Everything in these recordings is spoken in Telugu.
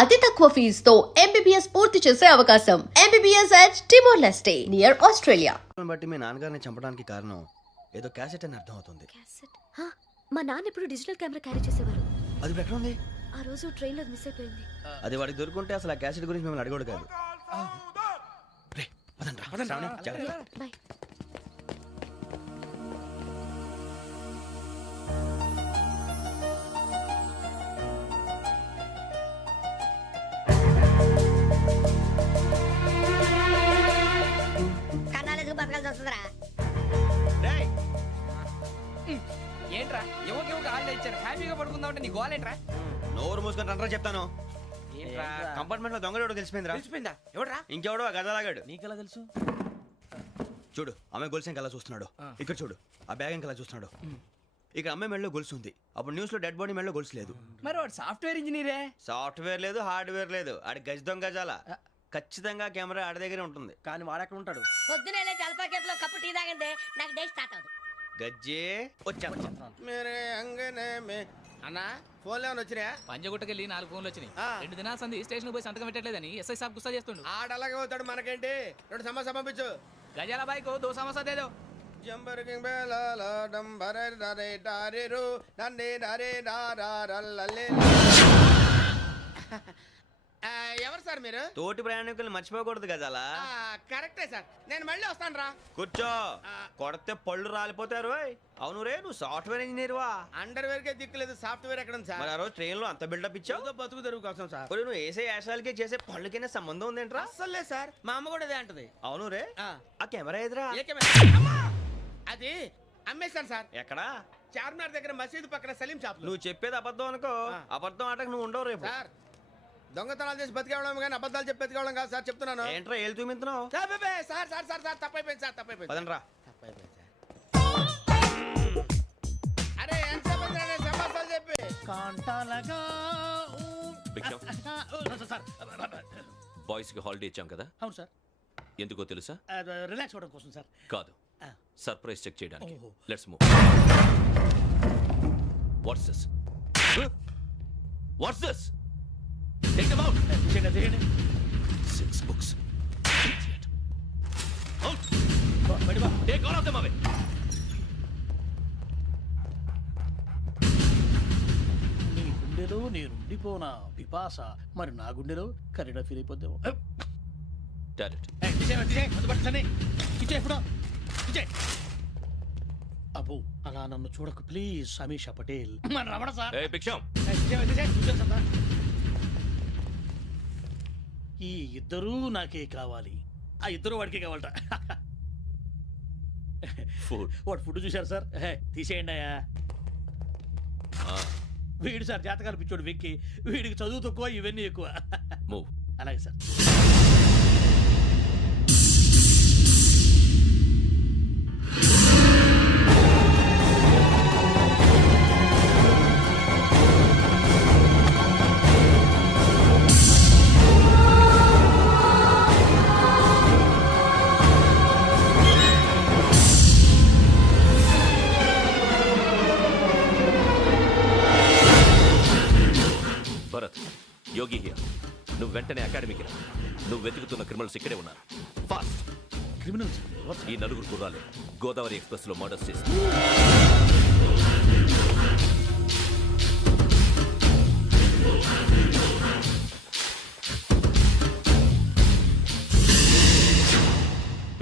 అతి తక్కువ ఫీజుతో ఎంబీబీఎస్ పూర్తి చేసే అవకాశం. MBBS at Timor Leste near Australia. బట్టి మీ నాన్నగారిని చంపడానికి కారణం ఏదో క్యాసెట్ అని అర్థం అవుతుంది. క్యాసెట్? మా నాన్న ఇప్పుడు డిజిటల్ కెమెరా క్యారీ చేసేవారు. అది ఇప్పుడు ఎక్కడ ఉంది? ఆ రోజు ట్రైన్ లో మిస్ అయిపోయింది. అది వాడికి దొరుకుంటే అసలు ఆ క్యాసెట్ గురించి మిమ్మల్ని అడగడు కాదు. రే, పదండ్రా. శ్రావణి, జాగ్రత్త. బాయ్. రేయ్, ఏంట్రా ఎవరికి హాలిడే ఇచ్చారు హ్యాపీగా పడుకుందాం అంటే నీ గోల్ ఏంట్రా? నోరు మూసుకొని రండ్రా చెప్తాను. ఏంట్రా కంపార్ట్మెంట్ లో దొంగడు తెలిసిపోయిందిరా. తెలిసిపోయిందా? ఎవడ్రా? ఇంకెవడో ఆ గదలాగాడు. నీకెలా తెలుసు? చూడు, అమ్మాయి గొలుసు ఇంకలా చూస్తున్నాడు. ఇక్కడ చూడు, ఆ బ్యాగ్ ఇంకలా చూస్తున్నాడు. ఇక్కడ అమ్మాయి మెడలో గొలుసు ఉంది. అప్పుడు న్యూస్ లో డెడ్ బాడీ మెడలో గొలుసు లేదు. మరి వాడు సాఫ్ట్వేర్ ఇంజనీరే. సాఫ్ట్వేర్ లేదు, హార్డ్వేర్ లేదు. ఆడి గజ దొంగ గజాల. ఖచ్చితంగా కెమెరా ఆడి దగ్గరే ఉంటుంది. కానీ వాడెక్కడ ఉంటాడు? పొద్దునే లేచి అల్పా కేఫ్లో కప్పు టీ తాగిందే నాకు డే స్టార్ట్ అవుతుంది. గజ్జే వచ్చా. అన్నా ఫోన్లో ఏమైనా వచ్చినాయా? పంజగుట్టకెళ్ళి 4 ఫోన్లు వచ్చినాయి. 2 దినాల సంది స్టేషన్ పోయి సంతకం పెట్టలేదని ఎస్ఐ సాబ్ గుస్తా చేస్తుండు. ఆడలాగే పోతాడు, మనకేంటి? 2 సమస్య పంపించు. గజాల బైక్ 2 సమస్య దేదో. జంబరకింగ్ బేలాల డంబరే డరే డారిరు నందే డరే డారల్లలే. ఎవరు సార్ మీరు? తోటి ప్రయాణికుల్ని మర్చిపోకూడదు గజాల. కరెక్టే సార్, నేను మళ్ళీ వస్తాను రా. కూర్చో, కొడితే పళ్ళు రాలిపోతారు. అవును రే, నువ్వు సాఫ్ట్వేర్ ఇంజనీర్ వా? అండర్వేర్ కే దిక్కులేదు, సాఫ్ట్వేర్ ఎక్కడ ఉంది మరి సార్? ఆ రోజు ట్రైన్ లో అంత బిల్డప్ ఇచ్చావు. బతుకు తెరువు కోసం సార్. ఒరేయ్, నువ్వు వేసే యాశాలకి చేసే పళ్ళకైనా సంబంధం ఉందేంట్రా? అస్సలు లేదు సార్, మా అమ్మ కూడా అదే అంటది. అవును రే, ఆ కెమెరా ఎదురా? ఏ కెమెరా? అమ్మా! అది అమ్మేశాను సార్. ఎక్కడా? చార్మినార్ దగ్గర మసీదు పక్కన సలీం షాప్. నువ్వు చెప్పేది అబద్ధం అనుకో. అబద్ధం ఆటకు నువ్వు ఉండవు రేపు. సార్, దొంగతనాలు చేసి బతికేవడం కానీ అబద్ధాలు చెప్పి బతికేవడం కాదు సార్, చెప్తున్నాను. ఏంట్రా ఏళ్ళు చూపించినావు? సార్ సార్ సార్ సార్ తప్పైపోయింది సార్, తప్పైపోయింది. పదండ్రా. తప్పైపోయింది సార్. అరే ఎంత సమాసాలు చెప్పి బాయ్స్ కి హాలిడే ఇచ్చాం కదా? అవును సార్. ఎందుకో తెలుసా? రిలాక్స్ అవ్వడం కోసం సార్. కాదు, సర్ప్రైజ్ చెక్ చేయడానికి. ఓహో. Let's move. What's this? What's this? Take them out. 6 books. Idiot. Out. Take all of them away. నీ గుండెలో నేను ఉండిపోనా పిపాస, మరి నా గుండెలో కరీడా ఫీల్ అయిపోద్దాము. Direct. అబ్బో, అలా నన్ను చూడకు ప్లీజ్ సమీషా పటేల్. మన Ramana sir. Hey, Big Sham. ఈ ఇద్దరూ నాకే కావాలి, ఆ ఇద్దరు వాడికే కావాలట. Food. వాడు ఫుడ్ చూశారు సార్. తీసేయండి అయ్యా. వీడు సార్ జాతకాలు పిచ్చోడు వెక్కి, వీడికి చదువు తక్కువ ఇవన్నీ ఎక్కువ. Move. అలాగే సార్. Bharat, Yogi here. నువ్వు వెంటనే అకాడమీకి రా. నువ్వు వెతుకుతున్న క్రిమినల్స్ ఇక్కడే ఉన్నారు. ఫాస్ట్. క్రిమినల్స్? ఈ 4 కుర్రాలు గోదావరి ఎక్స్ప్రెస్ లో మర్డర్స్ చేసి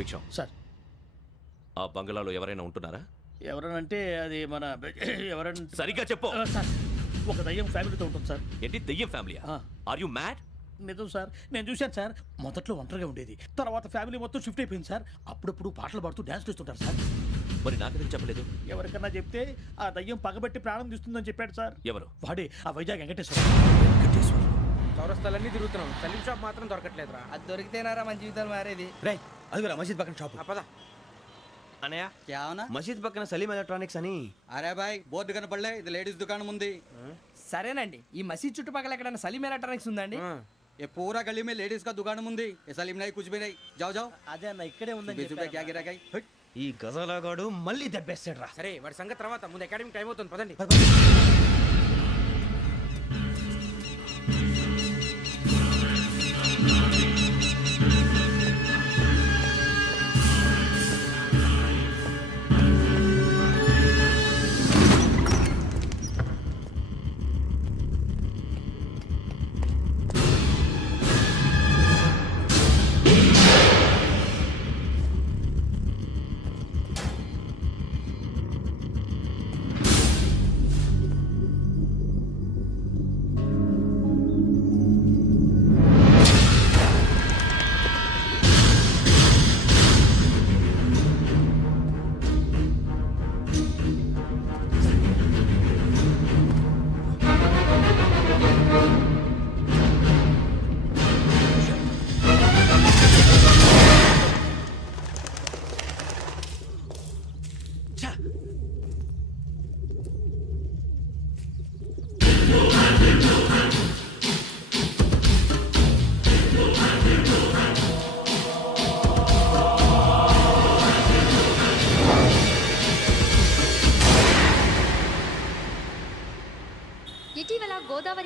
భిక్షం సార్. ఆ బంగ్లాలో ఎవరైనా ఉంటున్నారా? ఎవరనంటే అది మన ఎవరంటే సరిగ్గా చెప్పు. సార్, ఒక దయ్యం ఫ్యామిలీతో ఉంటుంది సార్. ఏంటి దెయ్యం ఫ్యామిలీ? Are you mad? నిజం సార్, నేను చూశాను సార్. మొదట్లో ఒంటరిగా ఉండేది, తర్వాత ఫ్యామిలీ మొత్తం షిఫ్ట్ అయిపోయింది సార్. అప్పుడప్పుడు పాటలు పాడుతూ డ్యాన్స్ చేస్తుంటారు సార్. మరి నాకెందుకు చెప్పలేదు? ఎవరికన్నా చెప్తే ఆ దయ్యం పగబెట్టి ప్రాణం తీస్తుందని చెప్పాడు సార్. ఎవరు? వాడే, ఆ వైజాగ్ వెంకటేశ్వర. చౌరస్తాలన్నీ తిరుగుతున్నాం, సలీం షాప్ మాత్రం దొరకట్లేదురా. అది దొరికితేనారా మన జీవితాలు మారేది. రేయ్, అదిగురా మసీద్ పక్కన షాప్. పద. అనయ్య, क्या होना? మసీద్ పక్కన సలీం ఎలక్ట్రానిక్స్ అని. अरे भाई बोर्ड కనపడలే, ఇది లేడీస్ దుకాణం ఉంది. సరేనండి, ఈ మసీద్ చుట్టుపక్కల ఎక్కడైనా సలీం ఎలక్ట్రానిక్స్ ఉందండి? ये पूरा गली में लेडीज का दुकान मुंदी, ये सलीम नहीं कुछ भी नहीं. जाओ जाओ. అదే అన్న, ఇక్కడే ఉందని 20 रुपए क्या गिरा गई? ఈ గజాలగాడు మళ్ళీ దెబ్బేస్తాడు రా. సరే, వాడి సంగతి తర్వాత, ముందు అకాడమిక్ టైం అవుతుంది, పదండి.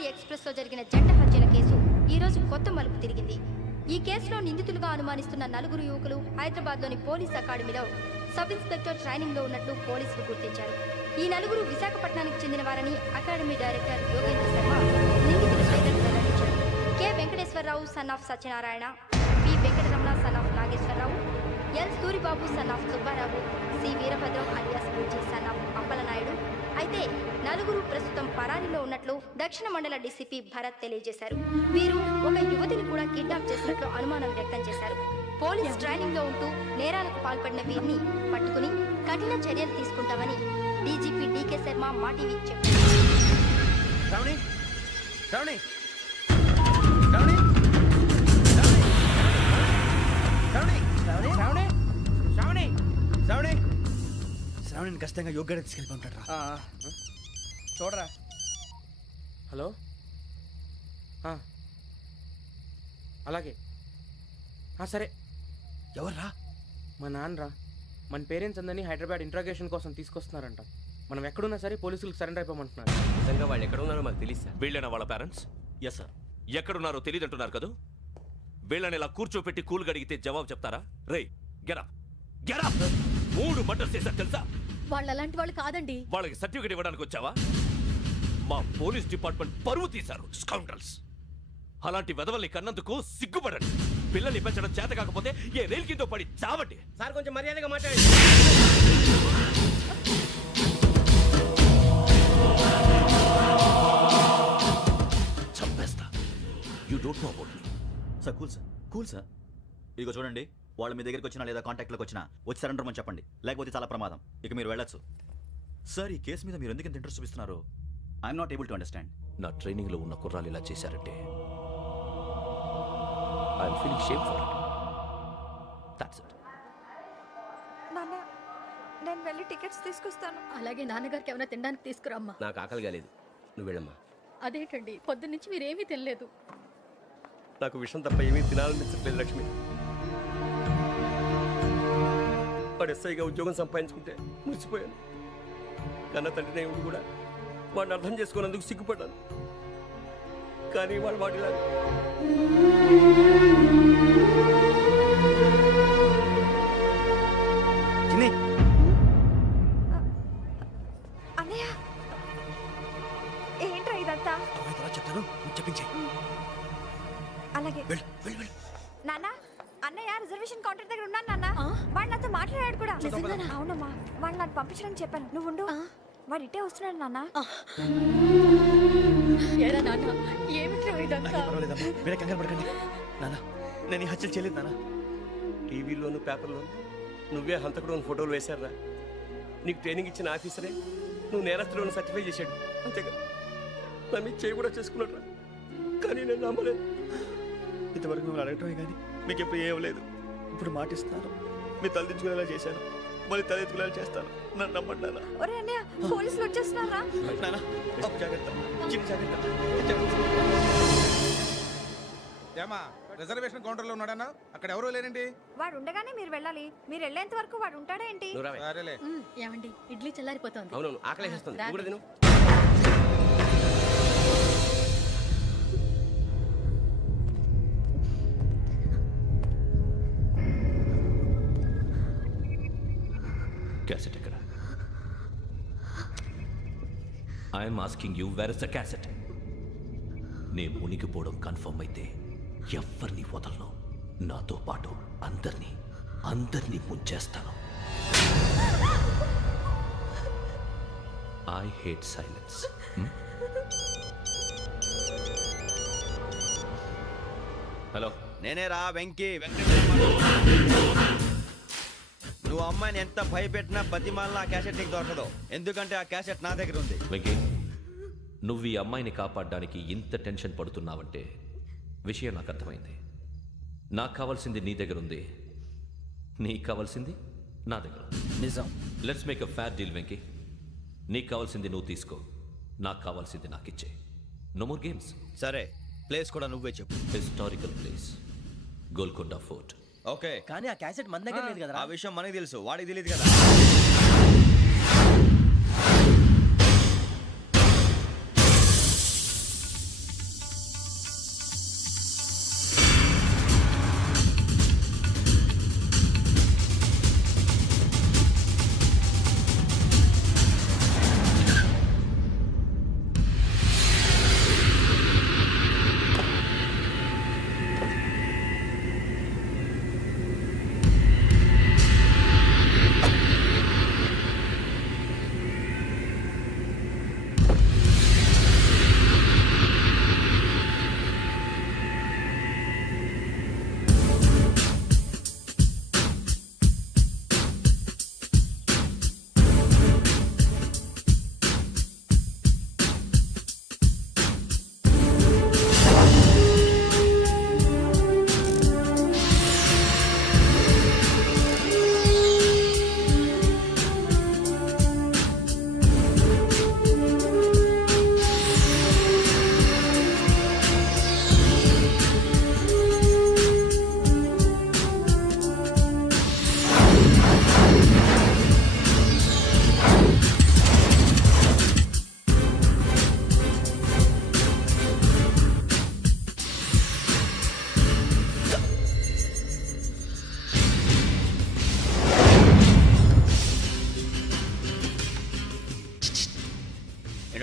గోదావరి ఎక్స్ప్రెస్ లో జరిగిన జంట హత్యల కేసు ఈ రోజు కొత్త మలుపు తిరిగింది. ఈ కేసులో నిందితులుగా అనుమానిస్తున్న 4 యువకులు హైదరాబాద్ లోని పోలీస్ అకాడమీలో సబ్ ఇన్స్పెక్టర్ ట్రైనింగ్ లో ఉన్నట్లు పోలీసులు గుర్తించారు. ఈ 4 విశాఖపట్నానికి చెందిన వారని అకాడమీ డైరెక్టర్ యోగేంద్ర శర్మ నిందితుల పేర్లను వెల్లడించారు. K Venkateswararao son of Satyanarayana, P Venkataramana son of Nageswararao, L Suribabu son of Subbarao, C Veerabhadram alias Bujji son of Appalanaidu. అయితే 4 ప్రస్తుతం పరారీలో ఉన్నట్లు దక్షిణ మండల డీసీపీ భరత్ తెలియజేశారు. వీరు ఒక యువతిని కూడా కిడ్నాప్ చేసినట్లు అనుమానం వ్యక్తం చేశారు. పోలీస్ ట్రైనింగ్ లో ఉంటూ నేరాలకు పాల్పడిన వీరిని పట్టుకుని కఠిన చర్యలు తీసుకుంటామని డీజీపీ డీకే శర్మ మా టీవీకి చెప్పారు. శ్రావణి శ్రావణి శ్రావణి శ్రావణి శ్రావణి శ్రావణి శ్రావణి శ్రావణి శ్రావణిని ఖచ్చితంగా యోగ్యత తీసుకెళ్ళి ఉంటాడు రా. చూడరా. హలో అలాగే సరే. ఎవర్రా? మా నాన్నరా. మన పేరెంట్స్ అందరినీ హైదరాబాద్ ఇంట్రాగేషన్ కోసం తీసుకొస్తున్నారంట. మనం ఎక్కడున్నా సరే పోలీసులకు సరెండర్ అయిపోమంటున్నారు. నిజంగా వాళ్ళు ఎక్కడ ఉన్నారో మాకు తెలియదు సార్. వీళ్ళైనా వాళ్ళ పేరెంట్స్? Yes sir. ఎక్కడున్నారో తెలియదంటున్నారు కదా. వీళ్ళని ఇలా కూర్చోపెట్టి కూల్ గడిగితే జవాబు చెప్తారా? రేయ్ గెరా గెరా 3 మర్డర్స్ చేశారు తెలుసా? వాళ్ళు అలాంటి వాళ్ళు కాదండి. వాళ్ళకి సర్టిఫికేట్ ఇవ్వడానికి వచ్చావా? మా పోలీస్ డిపార్ట్మెంట్ పరువు తీశారు స్కౌండ్రల్స్. అలాంటి వెధవల్ని కన్నందుకు సిగ్గుపడండి. పిల్లల్ని పెంచడం చేత కాకపోతే ఏ రైలు కింద పడి చావండి. సార్ కొంచెం మర్యాదగా మాట్లాడండి. చంపేస్తా. You don't know about me. Sir cool sir. ఇదిగో చూడండి, వాళ్ళు మీ దగ్గరికి వచ్చినా లేదా కాంటాక్ట్లోకి వచ్చినా వచ్చి సరెండర్ అని చెప్పండి, లేకపోతే చాలా ప్రమాదం. ఇక మీరు వెళ్ళొచ్చు. సార్, ఈ కేసు మీద మీరు ఎందుకు ఇంత ఇంట్రెస్ట్ చూపిస్తున్నారు? I'm not able to understand. నా ట్రైనింగ్ లో ఉన్న కుర్రాలు ఇలా చేశారంటే I'm feeling shame for it. That's it. నాన్న, నేను వెళ్ళి టికెట్స్ తీసుకొస్తాను. అలాగే నాన్నగారికి ఏమైనా తినడానికి తీసుకురమ్మా. నాకు ఆకలి కాలేదు, నువ్వు వెళ్ళమ్మా. అదేంటండి పొద్దున్నుంచి మీరేమీ తినలేదు. నాకు విషయం తప్ప ఏమీ తినాలనిపించట్లేదు లక్ష్మి. వాడు ఎస్ఐగా ఉద్యోగం సంపాదించుకుంటే మురిసిపోయాను. కన్న తండ్రినే ఉండి కూడా వాడిని అర్థం చేసుకున్నందుకు సిగ్గుపడ్డాను. కానీ వాడు వాడిలా అన్నయ్య, ఏంట్రా ఇదంతా? చెప్తాను, చెప్పించే. అలాగే నాన్న, అన్నయ్య రిజర్వేషన్ కౌంటర్ దగ్గర ఉన్నాను నాన్న. వాడు నాతో మాట్లాడాడు కూడా. అవునమ్మా, వాడు నాకు పంపించడానికి చెప్పాను. నువ్వు ఉండు, వాడు ఇట్టే వస్తున్నాడు నాన్న. ఏరా నాన్న, ఏమిట్రా ఇదంతా? పర్వాలేదమ్మా, మీరే కంగారు పడకండి. నాన్న, నేను ఈ హత్యలు చేయలేదు నాన్న. టీవీలోను పేపర్లోను నువ్వే హంతకుడు అని ఫోటోలు వేశారా? నీకు ట్రైనింగ్ ఇచ్చిన ఆఫీసరే నువ్వు నేరస్తులను సర్టిఫై చేశాడు. అంతేగా, నా మీద చేయి కూడా చేసుకున్నాడు. కానీ నేను నమ్మలేదు. ఇంతవరకు మిమ్మల్ని అడగటమే కానీ మీకు ఎప్పుడు ఏం లేదు. ఇప్పుడు మాటిస్తున్నాను, మీ తలదించుకునేలా చేశాను, మళ్ళీ తలెత్తుకునేలా చేస్తాను. నన్ను నమ్మండి నాన్న. ఒరే అన్నయ్య, పోలీసులు వచ్చేస్తున్నారా? నాన్న, జాగ్రత్త, చిన్న జాగ్రత్త. ఏమా రిజర్వేషన్ కౌంటర్ లో ఉన్నాడన్నా? అక్కడ ఎవరూ లేనండి. వాడు ఉండగానే మీరు వెళ్ళాలి. మీరు వెళ్ళేంత వరకు వాడు ఉంటాడా ఏంటి? నువ్వు రావే. సరేలే. ఏమండి, ఇడ్లీ చల్లారిపోతుంది. అవునవును, ఆకలేస్తుంది. నువ్వు కూడా తిను. క్యాసెట్ ఎక్కడ? I'm asking you, where is the cassette? నే మునిగిపోవడం కన్ఫర్మ్ అయితే ఎవ్వరిని వదలను. నాతో పాటు అందరినీ ముంచేస్తాను. I hate silence. హలో, నేనే రా వెంకీ. నువ్వు అమ్మాయిని ఎంత భయపెట్టినా బతిమాలినా ఆ క్యాసెట్ నీకు దొరకదు. ఎందుకంటే ఆ క్యాసెట్ నా దగ్గర ఉంది. వెంకీ, నువ్వు ఈ అమ్మాయిని కాపాడడానికి ఇంత టెన్షన్ పడుతున్నావంటే విషయం నాకు అర్థమైంది. నాకు కావాల్సింది నీ దగ్గర ఉంది, నీకు కావాల్సింది నా దగ్గర. నిజం. Let's make a fair deal Venky. నీకు కావాల్సింది నువ్వు తీసుకో, నాకు కావాల్సింది నాకు ఇచ్చే. No more games. సరే, ప్లేస్ కూడా నువ్వే చెప్పు. Historical place, Golconda fort. Okay, కానీ ఆ క్యాసెట్ మన దగ్గర లేదు కదా. ఆ విషయం మనకి తెలుసు, వాడికి తెలియదు కదా.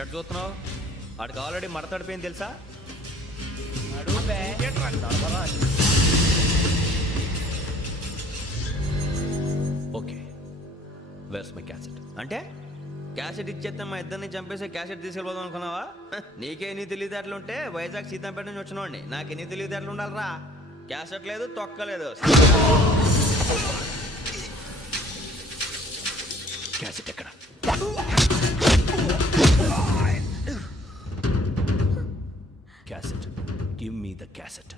ఏంటంటే చూస్తున్నావు? వాడికి ఆల్రెడీ మడతడిపోయింది తెలుసా? Okay, where's my cassette? అంటే క్యాసెట్ ఇచ్చేస్తే మా ఇద్దరిని చంపేసి క్యాసెట్ తీసుకెళ్ళిపోదాం అనుకున్నావా? నీకే ఎన్ని తెలివితేటలు ఉంటే వైజాగ్ సీతంపేట నుంచి వచ్చినవాడిని. నాకు ఎన్ని తెలివితేటలు ఉండాలరా? క్యాసెట్ లేదు, తొక్కలేదు. క్యాసెట్ ఎక్కడ? Cassette, give me the cassette.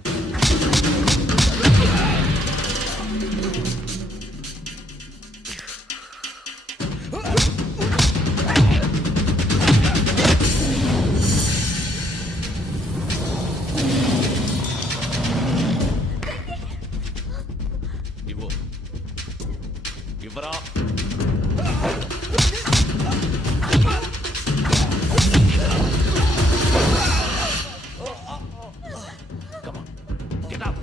ఇవ్వు, ఇవ్వరా. Come on, get up.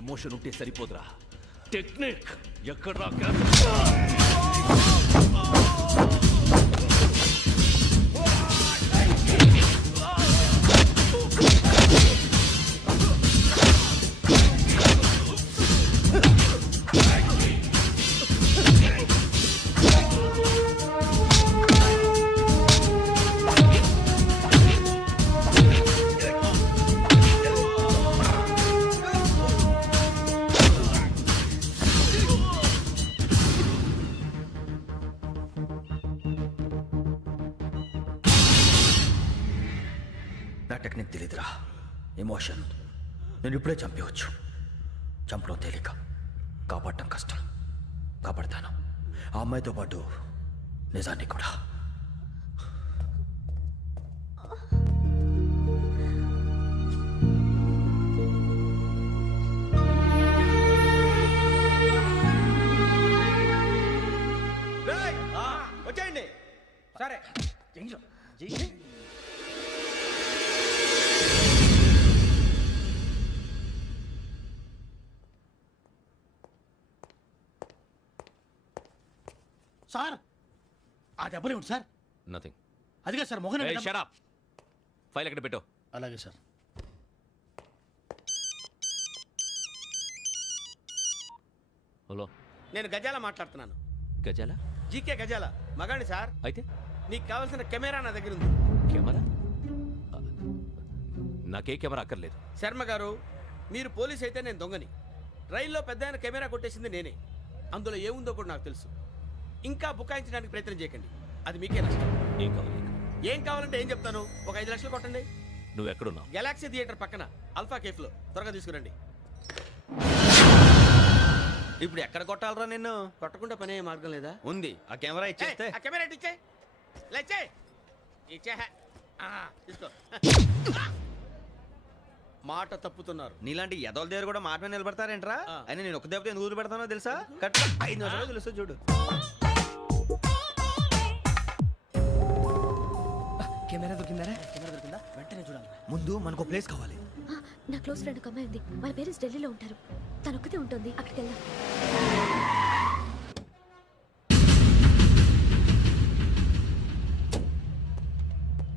Emotion ఉంటే సరిపోదురా, టెక్నిక్ ఎక్కడ్రా? నా టెక్నిక్ తెలీదురా, ఎమోషన్. నేను ఇప్పుడే చంపేవచ్చు. చంపడం తేలిక, కాపాడటం కష్టం. కాపాడతాను ఆ అమ్మాయితో పాటు నిజాన్ని కూడా. వచ్చేయండి. సరే సార్, ఆ దెబ్బలే ఉంది సార్. నథింగ్. అదిగా sir Mohan. Shut up. File ఎక్కడ పెట్టు. అలాగే సార్. హలో, నేను గజాల మాట్లాడుతున్నాను. గజాల? జీకే గజాల మగాడి సార్. అయితే నీకు కావాల్సిన కెమెరా నా దగ్గర ఉంది. కెమెరా? నాకే కెమెరా అక్కర్లేదు. శర్మ గారు, మీరు పోలీస్ అయితే నేను దొంగని. రైల్లో పెద్ద ఆయన కెమెరా కొట్టేసింది నేనే. అందులో ఏముందో కూడా నాకు తెలుసు. ఇంకా బుకాయించడానికి ప్రయత్నం చేయకండి, అది మీకే నష్టం. ఏం కావాలి? ఏం కావాలంటే ఏం చెప్తాను. ఒక 5 లక్షలు కొట్టండి. నువ్వు ఎక్కడున్నావు? గెలాక్సీ థియేటర్ పక్కన అల్ఫా కేఫ్లో. త్వరగా తీసుకురండి. ఇప్పుడు ఎక్కడ కొట్టాలరా నిన్ను? కొట్టకుండా పనే మార్గం లేదా? ఉంది. ఆ కెమెరా ఇచ్చేస్తే. ఆ కెమెరా ఇచ్చే లేచే ఇచ్చే తీసుకో. మాట తప్పుతున్నారు. నీలాంటి ఎదల దగ్గర కూడా మాట మీద నిలబడతారేంట్రా? ఆ. అయినా నేను ఒక దెబ్బతో ఎందుకు పెడతానో తెలుసా? కట్ 5 నిమిషాలు తెలుసు చూడు. కెమెరా దొరికిందా? కెమెరా దొరికిందా? వెంటనే చూడాలి. ముందు మనకు ప్లేస్ కావాలి. నా క్లోజ్ ఫ్రెండ్ ఒక అమ్మాయి ఉంది. వాళ్ళ పేరెంట్స్ ఢిల్లీలో ఉంటారు. తను ఒక్కతే ఉంటుంది. అక్కడికి వెళ్దాం.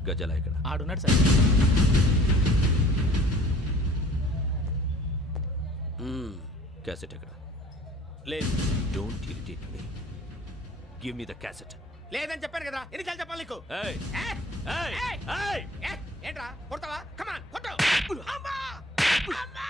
గజాల ఎక్కడ? ఆడున్నాడు సార్. క్యాసెట్ ఎక్కడ? లేదు. Don't irritate me. Give me the cassette. లేదని చెప్పాను కదా, ఎన్నిసార్లు చెప్పాలి నీకు? ఏయ్ ఏయ్! ఏయ్ ఏయ్! ఏయ్! ఏయ్! ఏంట్రా కొడతావా? కమాన్ కొట్టు. అమ్మా! అమ్మా!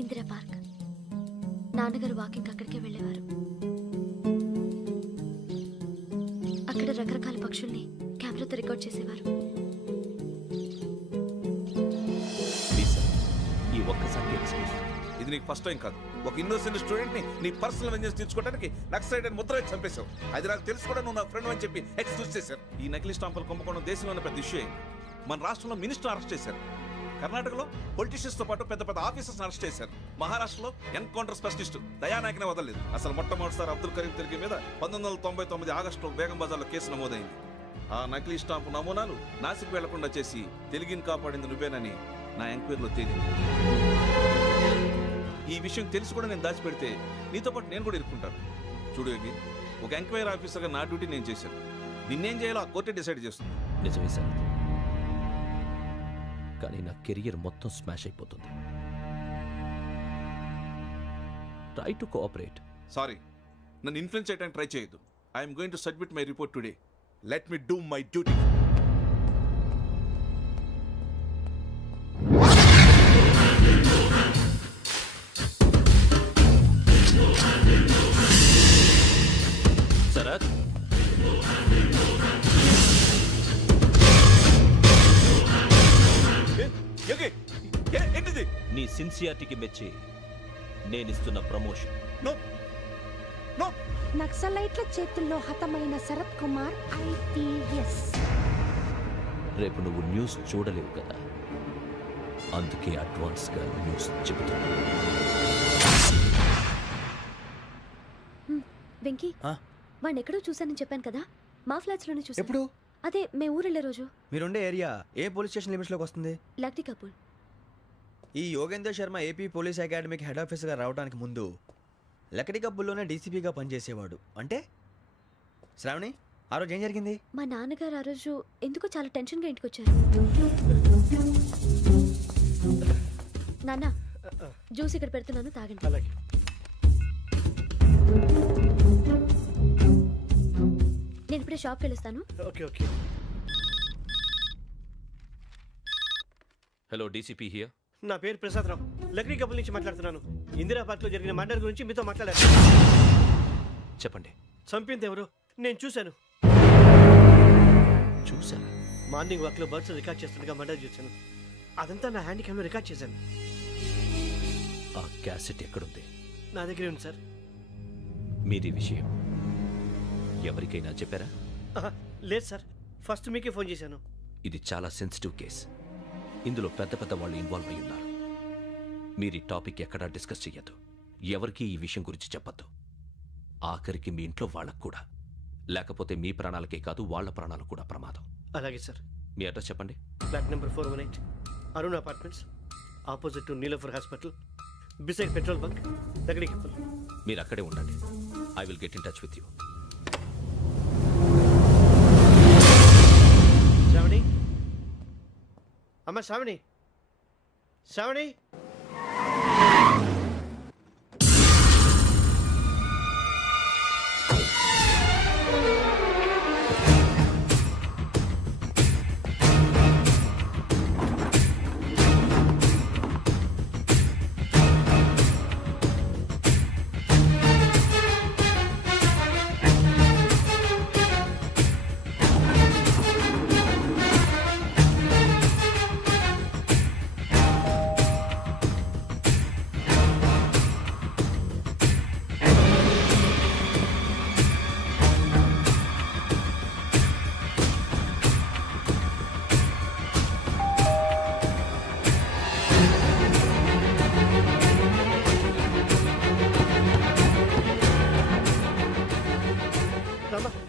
ఇందిరా పార్క్. నాన్నగారు వాకింగ్ అక్కడికే వెళ్ళేవారు. పక్షుల్ని కెమెరాతో రికార్డ్ చేసేవారు. ఈ ఒక్కసారి ఎక్స్క్యూజ్. ఇది నీకు ఫస్ట్ టైం కాదు. ఒక ఇన్నోసెంట్ స్టూడెంట్ ని నీ పర్సనల్ వెంజెన్స్ తీర్చుకోవడానికి నక్సలైట్ అని ముద్ర వేసి చంపేశావు. అది నాకు తెలుసు కూడా నువ్వు నా ఫ్రెండ్ అని చెప్పి ఎక్స్క్యూజ్ చేశారు. ఈ నకిలీ స్టాంపులు కుంభకోణం దేశంలో పెద్ద ఇష్యూ అయింది. మన రాష్ట్రంలో మినిస్టర్ అరెస్ట్ చేశారు. కర్ణాటకలో పొలిటీషియన్స్ తో పాటు పెద్ద పెద్ద ఆఫీసర్స్ అరెస్ట్ చేశారు. మహారాష్ట్రలో ఎన్కౌంటర్ స్పెషలిస్ట్ దయానాయకనే వదలలేదు. అసలు మొట్టమొదటిసారి అబ్దుల్ కరీం తిరిగి మీద 1999 ఆగస్టులో బేగం బజార్లో కేసు నమోదైంది. ఆ నకిలీ స్టాంపు నమూనాలు నాసిక్ వెళ్లకుండా చేసి తెలుగుని కాపాడింది నువ్వేనని నా ఎంక్వైరీలో తేలింది. ఈ విషయం తెలిసి కూడా నేను దాచిపెడితే నీతో పాటు నేను కూడా ఇరుక్కుంటాను. చూడు యోగి, ఒక ఎంక్వైరీ ఆఫీసర్గా నా డ్యూటీ నేను చేశాను. నిన్నేం చేయాలో ఆ కోర్టే డిసైడ్ చేస్తుంది. నిజమే సార్, కానీ నా కెరియర్ మొత్తం స్మాష్ అయిపోతుంది. Try to cooperate. సారీ, నన్ను ఇన్ఫ్లుయెన్స్ చేయడానికి ట్రై చేయొద్దు. I'm going to submit my report today. Let me do my duty. Sharath, ఏంటిది? నీ సిన్సియారిటీకి మెచ్చి నేనిస్తున్న ప్రమోషన్. నక్సలైట్ల చేతుల్లో హతమైన శరత్ కుమార్ IPS. రేపు నువ్వు న్యూస్ చూడలేవు కదా, అందుకే అడ్వాన్స్గా న్యూస్ చెబుతున్నా. వెంకీ, వాడిని ఎక్కడో చూశానని చెప్పాను కదా, మా ఫ్లాట్స్ లోనే చూసాను. ఎప్పుడు? అదే మే ఊరెళ్ళే రోజు. మీరుండే ఏరియా ఏ పోలీస్ స్టేషన్ లిమిట్స్లోకి వస్తుంది? లక్టీ కపూర్. ఈ యోగేందర్ శర్మ ఏపీ పోలీస్ అకాడమీకి హెడ్ ఆఫీసర్గా రావడానికి ముందు లకడి కబ్బుల్లోనే డీసీపీగా పనిచేసేవాడు. అంటే శ్రావణి, ఆ రోజు ఏం జరిగింది? మా నాన్నగారు ఆ రోజు ఎందుకో చాలా టెన్షన్గా ఇంటికి వచ్చారు. నాన్న, జ్యూస్ ఇక్కడ పెడుతున్నాను, తాగండి. అలాగే. నేను ఇప్పుడే షాప్కి వెళ్ళొస్తాను. Okay okay. Hello, DCP here. నా పేరు ప్రసాదరావు, లక్డీ కపుల్ నుంచి మాట్లాడుతున్నాను. ఇందిరా పార్క్ లో జరిగిన మర్డర్ గురించి మీతో మాట్లాడాను. చెప్పండి. చంపింది ఎవరు? నేను చూశాను. చూసారా? మార్నింగ్ వాక్ లో బర్డ్స్ రికార్డ్ చేస్తుండగా మర్డర్ చూశాను. అదంతా నా హ్యాండ్ క్యామ్ లో రికార్డ్ చేశాను. ఆ క్యాసెట్ ఎక్కడుంది? నా దగ్గరే ఉంది సార్. మీది విషయం ఎవరికైనా చెప్పారా? లేదు సార్, ఫస్ట్ మీకే ఫోన్ చేశాను. ఇది చాలా సెన్సిటివ్ కేస్. ఇందులో పెద్ద పెద్ద వాళ్ళు ఇన్వాల్వ్ అయి ఉన్నారు. మీరు ఈ టాపిక్ ఎక్కడా డిస్కస్ చెయ్యొద్దు. ఎవరికీ ఈ విషయం గురించి చెప్పొద్దు. ఆఖరికి మీ ఇంట్లో వాళ్ళకు కూడా. లేకపోతే మీ ప్రాణాలకే కాదు, వాళ్ళ ప్రాణాలు కూడా ప్రమాదం. అలాగే సార్. మీ అడ్రస్ చెప్పండి. Flat number 418, Arun apartments, opposite to Niloufer hospital, beside petrol bunk, Lakdikapul. మీరు అక్కడే ఉండండి. I will get in touch with you. Sravani, అమ్మ శ్రావణి, శ్రావణి.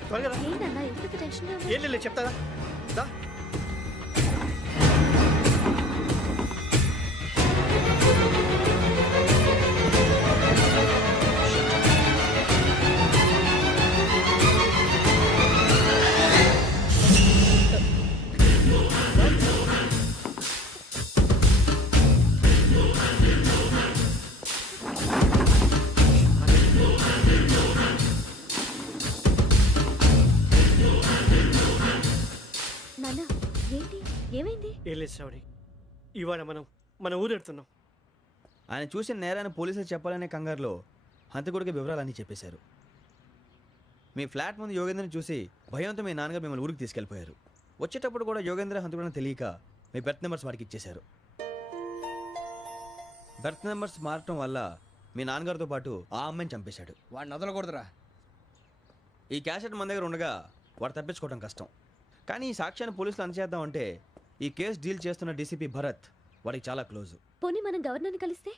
త్వరగా రా. ఏంటన్నా ఎందుకు టెన్షన్? ఏం లేదు, చెప్తారా? దా. నాన్న, ఏంటి, ఏమైంది? ఏం లేదు శ్రావణి, ఇవాళ మనం మన ఊరు వెళ్తున్నాం. ఆయన చూసిన నేరాన్ని పోలీసులు చెప్పాలనే కంగారులో హంతకుడికి వివరాలన్నీ చెప్పేశారు. మీ ఫ్లాట్ ముందు యోగేంద్రని చూసి భయంతో మీ నాన్నగారు మిమ్మల్ని ఊరికి తీసుకెళ్ళిపోయారు. వచ్చేటప్పుడు కూడా యోగేంద్ర హంతకుడని తెలియక మీ బెర్త్ నెంబర్స్ వాడికి ఇచ్చేశారు. బెర్త్ నెంబర్స్ మారటం వల్ల మీ నాన్నగారితో పాటు ఆ అమ్మాయిని చంపేశాడు. వాడిని వదలకూడదురా. ఈ క్యాసెట్ మన దగ్గర ఉండగా వాడు తప్పించుకోవడం కష్టం. కానీ ఈ సాక్ష్యాన్ని పోలీసులు అందచేద్దామంటే ఈ కేసు డీల్ చేస్తున్న డీసీపీ భరత్ వాడికి చాలా క్లోజు. పోనీ మనం గవర్నర్ని కలిస్తే